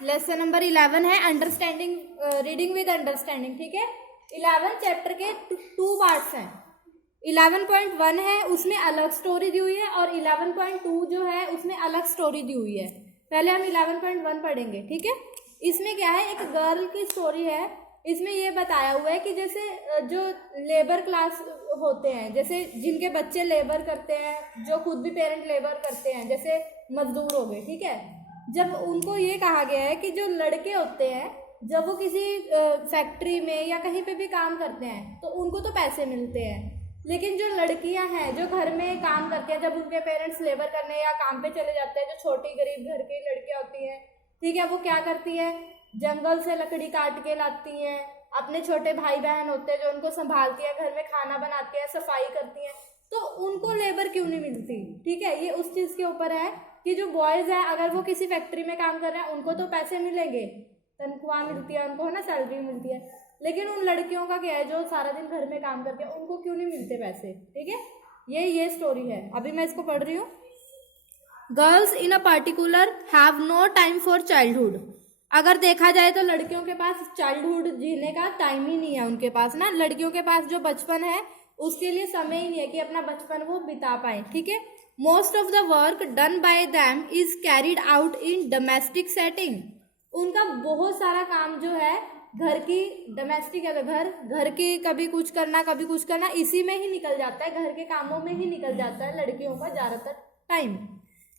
Lesson number 11 है understanding, reading with understanding, ठीक है। 11 चैप्टर के 2 पार्ट्स हैं। 11.1 है उसमें अलग स्टोरी दी हुई है और 11.2 जो है उसमें अलग स्टोरी दी हुई है। पहले हम 11.1 पढ़ेंगे, ठीक है। इसमें क्या है, एक गर्ल की स्टोरी है। इसमें ये बताया हुआ है कि जैसे जो लेबर क्लास होते हैं, जैसे जिनके बच्चे लेबर करते हैं, जो खुद भी पेरेंट लेबर करते हैं, जैसे मजदूर हो गए, ठीक है। जब उनको ये कहा गया है कि जो लड़के होते हैं जब वो किसी फैक्ट्री में या कहीं पे भी काम करते हैं तो उनको तो पैसे मिलते हैं, लेकिन जो लड़कियां हैं जो घर में काम करती हैं, जब उनके पेरेंट्स लेबर करने या काम पे चले जाते हैं, जो छोटी गरीब घर की लड़कियां होती हैं, ठीक है, वो क्या करती है, जंगल से लकड़ी काट के लाती हैं, अपने छोटे भाई बहन होते हैं जो उनको संभालती है, घर में खाना बनाती है, सफाई करती हैं, तो उनको लेबर क्यों नहीं मिलती, ठीक है। ये उस चीज के ऊपर है कि जो बॉयज है अगर वो किसी फैक्ट्री में काम कर रहे हैं उनको तो पैसे मिलेंगे, तनख्वाह मिलती है उनको, है ना, सैलरी मिलती है, लेकिन उन लड़कियों का क्या है जो सारा दिन घर में काम करती है, उनको क्यों नहीं मिलते पैसे, ठीक है। ये स्टोरी है, अभी मैं इसको पढ़ रही हूँ। Girls in a particular have no time for childhood. अगर देखा जाए तो लड़कियों के पास चाइल्डहुड जीने का टाइम ही नहीं है उनके पास ना, लड़कियों के पास जो बचपन है उसके लिए समय ही नहीं है कि अपना बचपन वो बिता पाए, ठीक है। Most of the work done by them is carried out in domestic setting. उनका बहुत सारा काम जो है घर की, डोमेस्टिक है तो घर की कभी कुछ करना इसी में ही निकल जाता है, घर के कामों में ही निकल जाता है लड़कियों का ज्यादातर time.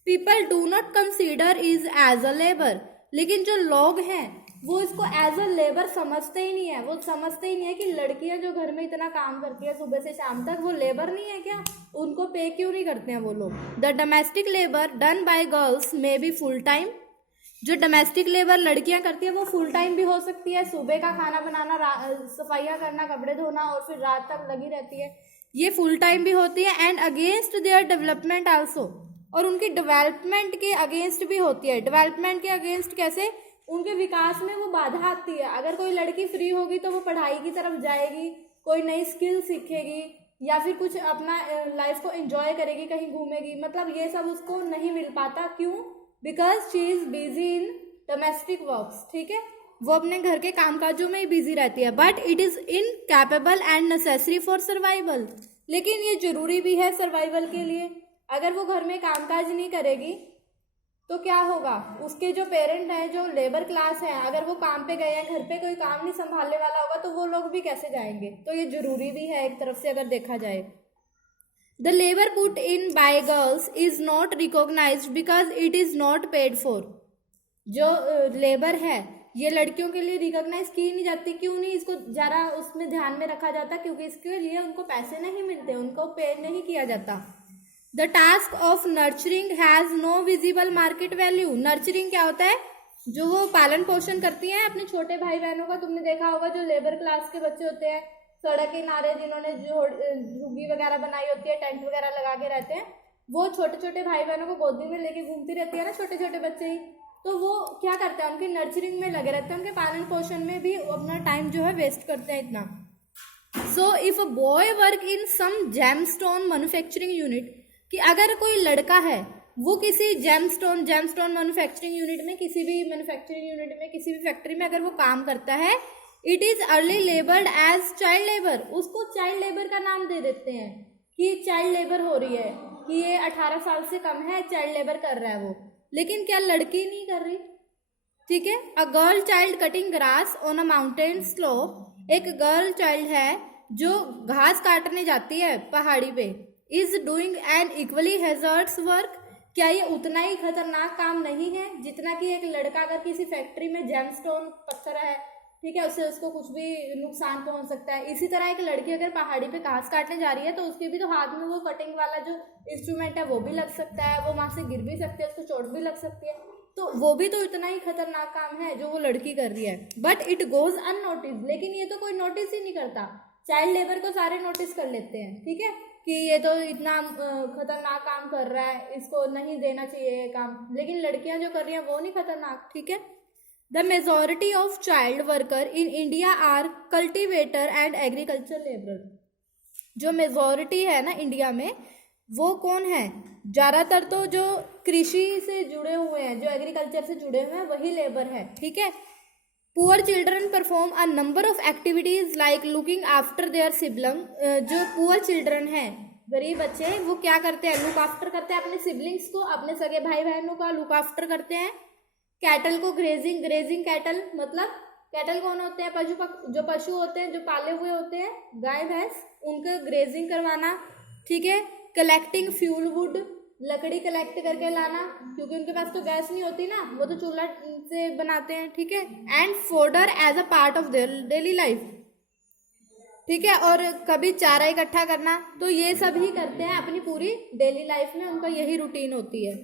People do not consider is as a labour. लेकिन जो लोग हैं वो इसको एज अ लेबर समझते ही नहीं है, वो समझते ही नहीं है कि लड़कियां जो घर में इतना काम करती है सुबह से शाम तक, वो लेबर नहीं है क्या, उनको पे क्यों नहीं करते हैं वो लोग। The domestic labour done by girls may be full time. जो डोमेस्टिक लेबर लड़कियां करती है वो फुल टाइम भी हो सकती है, सुबह का खाना बनाना, सफाइयाँ करना, कपड़े धोना और फिर रात तक लगी रहती है, ये फुल टाइम भी होती है। And against their development also, और उनकी डेवलपमेंट के अगेंस्ट भी होती है। डेवलपमेंट के अगेंस्ट कैसे, उनके विकास में वो बाधा आती है। अगर कोई लड़की फ्री होगी तो वो पढ़ाई की तरफ जाएगी, कोई नई स्किल सीखेगी या फिर कुछ अपना लाइफ को एंजॉय करेगी, कहीं घूमेगी, मतलब ये सब उसको नहीं मिल पाता। क्यों? Because she is busy in domestic works, ठीक है, वो अपने घर के कामकाजों में ही बिजी रहती है। But it is incapable and necessary for survival. लेकिन ये जरूरी भी है सर्वाइवल के लिए। अगर वो घर में कामकाज नहीं करेगी तो क्या होगा, उसके जो पेरेंट हैं जो लेबर क्लास हैं, अगर वो काम पे गए हैं, घर पे कोई काम नहीं संभालने वाला होगा तो वो लोग भी कैसे जाएंगे। तो ये जरूरी भी है एक तरफ से अगर देखा जाए। The labor put in by girls is not recognized because it is not paid for. जो लेबर है ये लड़कियों के लिए रिकॉग्नाइज की नहीं जाती, क्यों नहीं, इसको जरा उसमें ध्यान में रखा जाता, क्योंकि इसके लिए उनको पैसे नहीं मिलते, उनको पे नहीं किया जाता। The task of nurturing has no visible market value. Nurturing क्या होता है, जो वो पालन पोषण करती हैं अपने छोटे भाई बहनों का। तुमने देखा होगा जो लेबर क्लास के बच्चे होते हैं सड़क के किनारे, जिन्होंने झुग्गी वगैरह बनाई होती है, टेंट वगैरह लगा के रहते हैं, वो छोटे छोटे भाई बहनों को गोदी में लेके घूमती रहती है ना, छोटे छोटे बच्चे ही, तो वो क्या करते हैं, उनकी नर्चरिंग में लगे रहते हैं, उनके पालन पोषण में भी अपना टाइम जो है वेस्ट करते हैं इतना। So if a boy work in some gemstone manufacturing unit, कि अगर कोई लड़का है वो किसी जेमस्टोन मैन्युफैक्चरिंग यूनिट में, किसी भी मैन्युफैक्चरिंग यूनिट में, किसी भी फैक्ट्री में अगर वो काम करता है, it is early laboured as child labour. उसको चाइल्ड लेबर का नाम दे देते हैं कि चाइल्ड लेबर हो रही है, कि ये 18 साल से कम है, चाइल्ड लेबर कर रहा है वो। लेकिन क्या लड़की नहीं कर रही, ठीक है। A girl child cutting grass on a mountain slope. एक गर्ल चाइल्ड है जो घास काटने जाती है पहाड़ी पे। Is doing an equally hazards work. क्या ये उतना ही खतरनाक काम नहीं है जितना कि एक लड़का अगर किसी फैक्ट्री में जेमस्टोन पत्थर है, ठीक है, उससे उसको कुछ भी नुकसान पहुंच सकता है। इसी तरह एक लड़की अगर पहाड़ी पे घास काटने जा रही है तो उसके भी तो हाथ में वो कटिंग वाला जो इंस्ट्रूमेंट है वो भी लग सकता है, वो वहां से गिर भी सकती है, उसको चोट भी लग सकती है, तो वो भी तो इतना ही खतरनाक काम है जो वो लड़की कर रही है। But it goes unnoticed. लेकिन ये तो कोई नोटिस ही नहीं करता। चाइल्ड लेबर को सारे नोटिस कर लेते हैं, ठीक है, कि ये तो इतना खतरनाक काम कर रहा है, इसको नहीं देना चाहिए ये काम। लेकिन लड़कियां जो कर रही हैं वो नहीं खतरनाक, ठीक है। The majority of child worker in India are cultivator and agriculture labour. जो मेजोरिटी है ना इंडिया में, वो कौन है? ज़्यादातर तो जो कृषि से जुड़े हुए हैं, जो एग्रीकल्चर से जुड़े हुए हैं, वही लेबर है, ठीक है। Poor children perform a number of activities like looking after their sibling. जो पुअर चिल्ड्रन हैं, गरीब बच्चे हैं, वो क्या करते हैं? लुक आफ्टर करते हैं अपने सिबलिंग्स को, अपने सगे भाई बहनों का लुक आफ्टर करते हैं। कैटल को ग्रेजिंग, ग्रेजिंग कैटल मतलब कैटल कौन होते हैं? जो पशु होते हैं, जो पाले हुए होते हैं, गाय भैंस, उनको ग्रेजिंग करवाना, ठीक है। कलेक्टिंग फ्यूल वुड, लकड़ी कलेक्ट करके लाना, क्योंकि उनके पास तो गैस नहीं होती ना, वो तो चूल्हा से बनाते हैं, ठीक है। And fodder as a part of their daily life, ठीक है। और कभी चारा इकट्ठा करना, तो ये सब ही करते हैं अपनी पूरी डेली लाइफ में, उनका यही रूटीन होती है।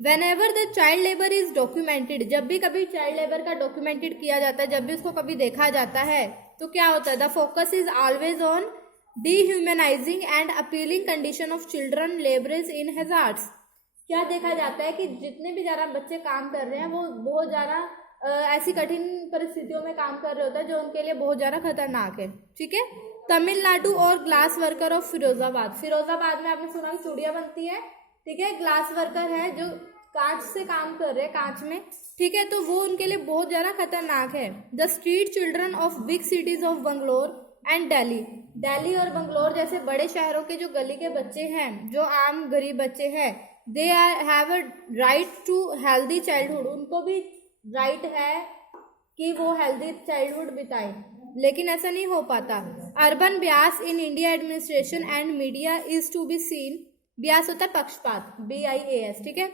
Whenever the child labor is documented, जब भी कभी चाइल्ड लेबर का डॉक्यूमेंटेड किया जाता है, जब भी उसको कभी देखा जाता है, तो क्या होता है? The focus is always on dehumanizing and appealing condition of children laborers in hazards। क्या देखा जाता है कि जितने भी ज़्यादा बच्चे काम कर रहे हैं, वो बहुत ज़्यादा ऐसी कठिन परिस्थितियों में काम कर रहे होते हैं जो उनके लिए बहुत ज़्यादा खतरनाक है, ठीक है। तमिलनाडु और glass worker of Firozabad, Firozabad में आपने सुना कि चूड़ियाँ बनती है, ठीक है। ग्लास वर्कर है जो कांच से काम कर रहे हैं, कांच में, ठीक है, तो वो उनके लिए बहुत ज़्यादा खतरनाक है। The street children of big cities of Bangalore and Delhi, Delhi और बंगलोर जैसे बड़े शहरों के जो गली के बच्चे हैं, जो आम गरीब बच्चे हैं, they have a right to healthy childhood, उनको भी राइट है कि वो हेल्दी चाइल्डहुड बिताएं, लेकिन ऐसा नहीं हो पाता। Urban bias in India administration and media is to be seen, bias होता है पक्षपात, BIAS, ठीक है।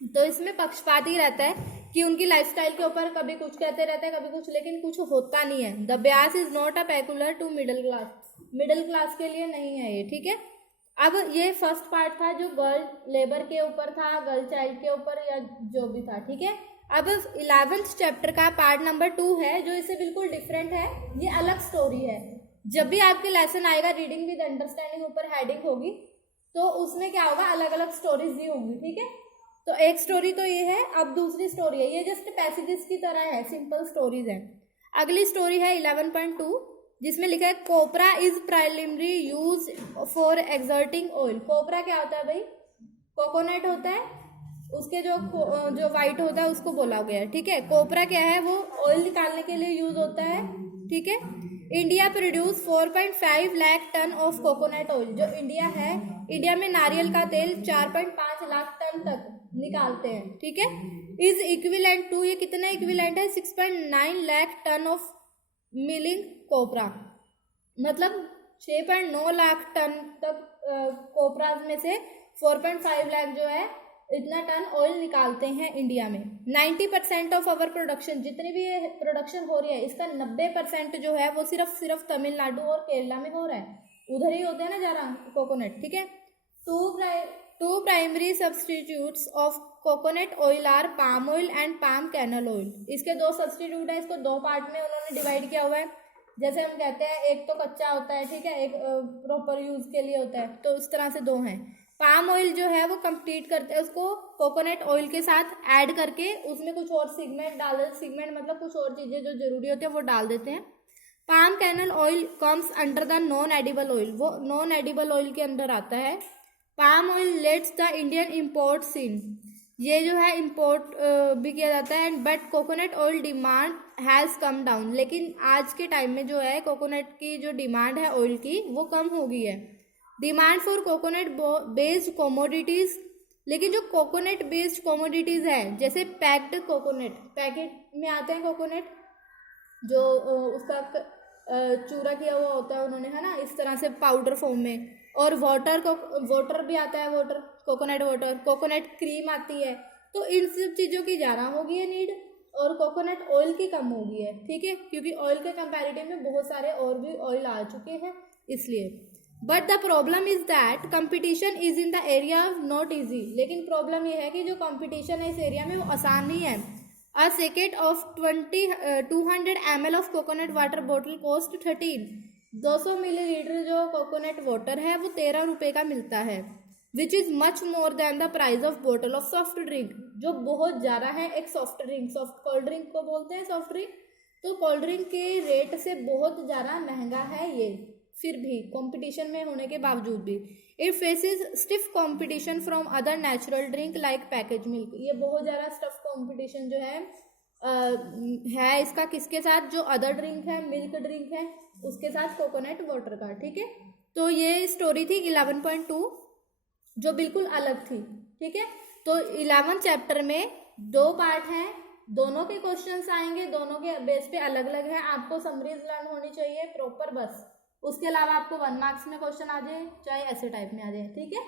तो इसमें पक्षपात ही रहता है कि उनकी लाइफस्टाइल के ऊपर कभी कुछ कहते रहते हैं, कभी कुछ, लेकिन कुछ होता नहीं है। The bias is not a peculiar to middle class, middle class के लिए नहीं है ये, ठीक है। अब ये फर्स्ट पार्ट था जो गर्ल लेबर के ऊपर था, गर्ल चाइल्ड के ऊपर, या जो भी था, ठीक है। अब 11th चैप्टर का पार्ट नंबर 2 है, जो इससे बिल्कुल डिफरेंट है, ये अलग स्टोरी है। जब भी आपके लेसन आएगा रीडिंग विद अंडरस्टैंडिंग ऊपर हेडिंग होगी, तो उसमें क्या होगा? अलग अलग स्टोरीज दी होंगी, ठीक है। तो एक स्टोरी तो ये है, अब दूसरी स्टोरी है, ये जस्ट पैसेजेस की तरह है, सिंपल स्टोरीज है। अगली स्टोरी है 11.2, जिसमें लिखा है copra is primary use for extracting oil. Copra क्या होता है भाई? कोकोनट होता है, उसके जो वाइट होता है उसको बोला गया है, ठीक है। कोपरा क्या है? वो ऑयल निकालने के लिए यूज होता है, ठीक है। India produce 4.5 lakh ton of coconut oil. जो इंडिया है, इंडिया में नारियल का तेल 4.5 लाख टन तक निकालते हैं, ठीक है। इज इक्विवेलेंट टू, ये कितना इक्विवेलेंट है? 6.9 लाख टन ऑफ मिलिंग कोपरा, मतलब 6.9 लाख टन तक कोपरा में से 4.5 लाख जो है इतना टन ऑयल निकालते हैं इंडिया में। 90% ऑफ अवर प्रोडक्शन, जितनी भी ये प्रोडक्शन हो रही है, इसका 90% जो है वो सिर्फ तमिलनाडु और केरला में हो रहा है, उधर ही होते हैं ना ज़्यादा कोकोनट, ठीक है। Two primary substitutes of coconut oil are palm oil and palm kernel oil. इसके 2 सब्सटीट्यूट हैं, इसको 2 पार्ट में उन्होंने डिवाइड किया हुआ है। जैसे हम कहते हैं एक तो कच्चा होता है, ठीक है, एक प्रॉपर यूज के लिए होता है, तो इस तरह से 2 हैं। पाम ऑयल जो है वो कंप्लीट करते हैं, उसको कोकोनट ऑयल के साथ ऐड करके उसमें कुछ और सीगमेंट डाल देते, सीगमेंट मतलब कुछ और चीज़ें जो जरूरी होती है वो डाल देते हैं। Palm kernel oil comes under the non edible oil, वो नॉन एडिबल ऑयल के अंदर आता है। Palm oil lets the Indian import scene, ये जो है इम्पोर्ट भी किया जाता है। And but coconut oil demand has come down, लेकिन आज के टाइम में जो है कोकोनट की जो डिमांड है ऑयल की वो कम हो गई है। डिमांड फॉर कोकोनट बेस्ड कोमोडिटीज़, लेकिन जो कोकोनट बेस्ड कोमोडिटीज़ है, जैसे पैक्ड कोकोनट, पैकेट में आते हैं कोकोनट, जो उसका चूरा किया हुआ होता है उन्होंने, है ना, इस तरह से पाउडर फॉर्म में। और वाटर भी आता है, water, coconut water, coconut cream आती है। तो इन सब चीज़ों की ज़्यादा होगी है नीड, और कोकोनट ऑयल की कम होगी है, ठीक है, क्योंकि ऑयल के कंपैरेटिव में बहुत सारे और भी ऑयल आ चुके हैं इसलिए। But the problem is that competition is in the area not easy, लेकिन प्रॉब्लम ये है कि जो कंपटीशन है इस एरिया में वो आसान नहीं है। A sachet of 200 ml of coconut water bottle cost 13, 200 millilitre जो कोकोनट वाटर है वो 13 रुपये का मिलता है, which is much more than the price of bottle of soft drink, जो बहुत ज़्यादा है। एक soft drink, soft cold drink को बोलते हैं सॉफ्ट ड्रिंक, तो कोल्ड ड्रिंक के रेट से बहुत ज़्यादा महंगा है ये। फिर भी कंपटीशन में होने के बावजूद भी it faces stiff competition from other natural drink like package milk. ये बहुत ज़्यादा स्टिफ कंपटीशन जो है इसका किसके साथ, जो अदर ड्रिंक है, मिल्क ड्रिंक है, उसके साथ कोकोनट वाटर का। ठीक है, तो ये स्टोरी थी 11.2 जो बिल्कुल अलग थी। ठीक है, तो 11 चैप्टर में 2 पार्ट हैं, दोनों के क्वेश्चंस आएंगे, दोनों के बेस पे अलग अलग है। आपको समरीज लर्न होनी चाहिए प्रॉपर, बस उसके अलावा आपको 1 मार्क्स में क्वेश्चन आ जाए, चाहे ऐसे टाइप में आ जाए। ठीक है,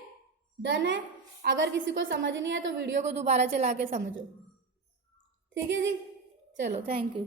डन है। अगर किसी को समझ नहीं है तो वीडियो को दोबारा चला के समझो। ठीक है जी, चलो, थैंक यू।